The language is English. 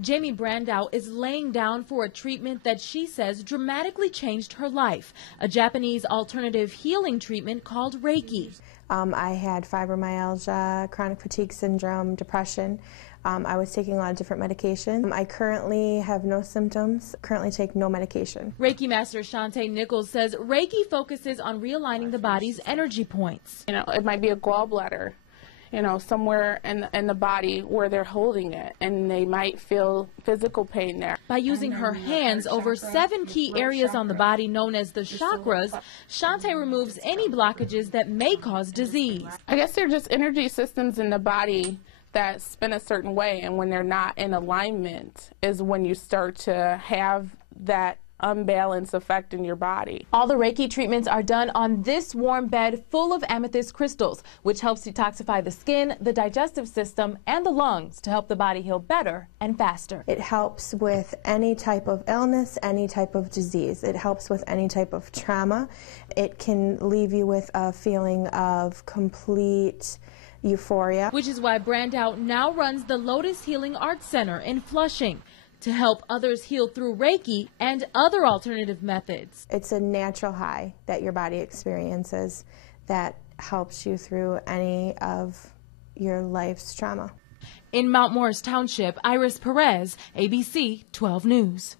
Jamie Brandow is laying down for a treatment that she says dramatically changed her life, a Japanese alternative healing treatment called Reiki. I had fibromyalgia, chronic fatigue syndrome, depression. I was taking a lot of different medications. I currently have no symptoms, currently take no medication. Reiki master Shantae Nichols says Reiki focuses on realigning the body's energy points. It might be a gallbladder, somewhere in the body where they're holding it, and they might feel physical pain there. By using her hands over 7 key areas on the body known as the chakras, Shantae removes any blockages that may cause disease. I guess they're just energy systems in the body that spin a certain way, and when they're not in alignment is when you start to have that unbalanced effect in your body. All the Reiki treatments are done on this warm bed full of amethyst crystals, which helps detoxify the skin, the digestive system, and the lungs to help the body heal better and faster. It helps with any type of illness, any type of disease. It helps with any type of trauma. It can leave you with a feeling of complete euphoria. Which is why Brandow now runs the Lotus Healing Arts Center in Flushing to help others heal through Reiki and other alternative methods. It's a natural high that your body experiences that helps you through any of your life's trauma. In Mount Morris Township, Iris Perez, ABC 12 News.